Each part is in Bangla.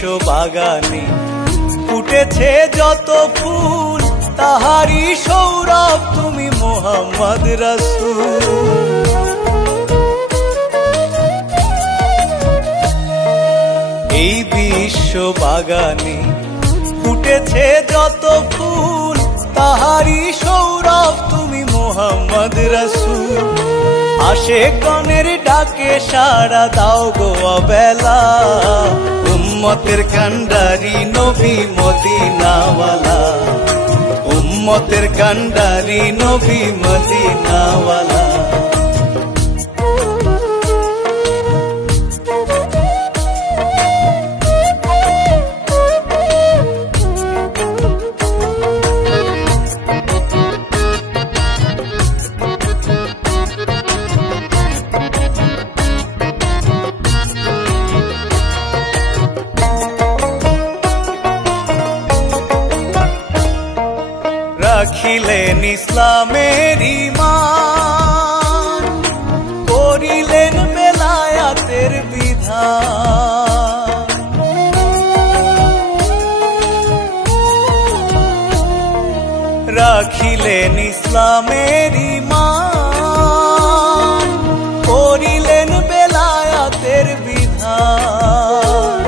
বিশ্ব বাগানে ফুটেছে যত ফুল, তাহারি সৌরভ তুমি মোহাম্মদ রাসূল। এই বিশ্ব বাগানে ফুটেছে যত ফুল, তাহারি সৌরভ তুমি মোহাম্মদ রাসূল। আশিকগণের ডাকে সাড়া দাও গো অবেলা, উম্মতের কান্ডারি নবী মদিনাওয়ালা, উম্মতের কান্ডারি নবী মদিনাওয়ালা। রাখিলেন ইসলামের ঈমান, করিলেন বেলায়াতের বিধান। রাখিলেন ইসলামের ঈমান, করিলেন বেলায়াতের বিধান।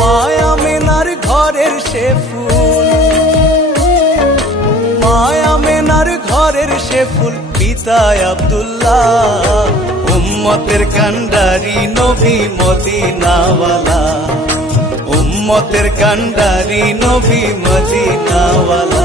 মায়া মেনার ঘরের সে ফুল, মায়া মেনার ঘরের সে ফুল পিতা আব্দুল্লাহ, উম্মতের কান্ডারি নবী মদিনাওয়ালা, উম্মতের কান্ডারি নবী মদিনাওয়ালা।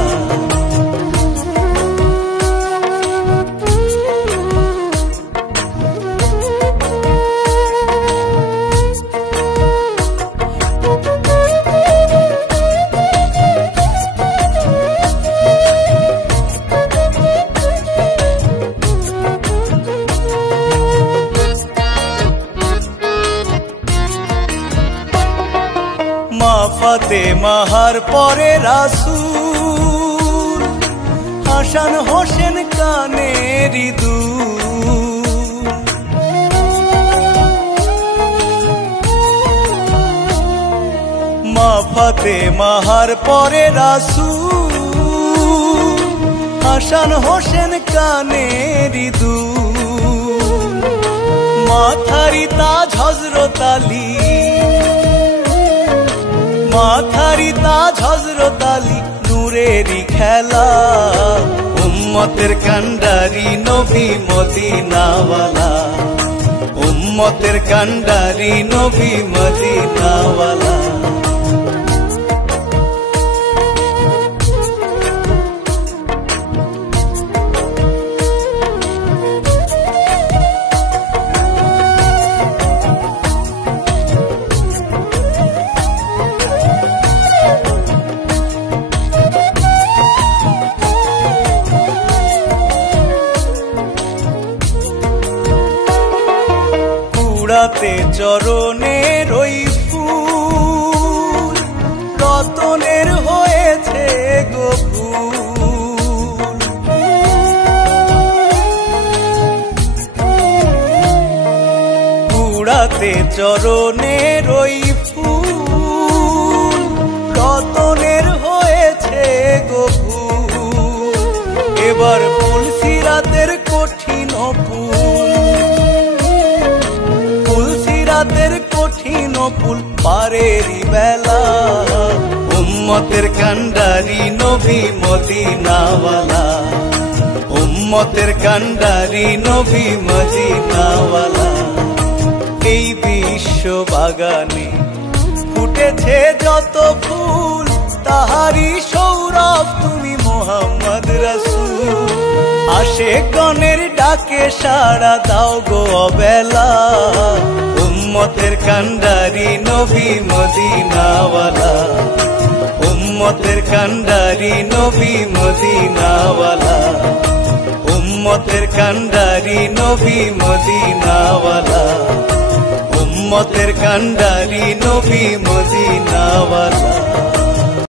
মা ফাতেমার পরে রাসূল, হাসান হোসেন কানেরই দুল। মা ফাতেমার পরে রাসূল, হাসান হোসেন কানেরই দুল। মাথারি তাজ হযরত আলী, মাথারি তাজ হযরত আলী নূরেরই খেলা, উম্মতের কান্ডারি নবী মদিনাওয়ালা, উম্মতের কান্ডারি নবী মদিনাওয়ালা। কুড়াতে চরণের ওই ফুল, রতনের হয়েছে গো ফুল। কুড়াতে চরণের ওই ফুল, রতনের হয়েছে গো ফুল। এবার ফুলসিরাতের কঠিন ফুল, ফুলসিরাতের কঠিন ফুল পারেরই বেলা, উম্মতের কান্ডারি নবী মদিনাওয়ালা, উম্মতের কান্ডারি নবী মদিনাওয়ালা। এই বিশ্ব বাগানে ফুটেছে যত ফুল, তাহারি সৌরভ তুমি মোহাম্মদ রাসূল। আশিকগণের ডাকে সাড়া দাও গো অবেলা, উম্মতের কান্ডারি নবী মদিনাওয়ালা, উম্মতের কান্ডারি নবী মদিনাওয়ালা, উম্মতের কান্ডারি নবী মদিনাওয়ালা, উম্মতের কান্ডারি নবী মদিনাওয়ালা।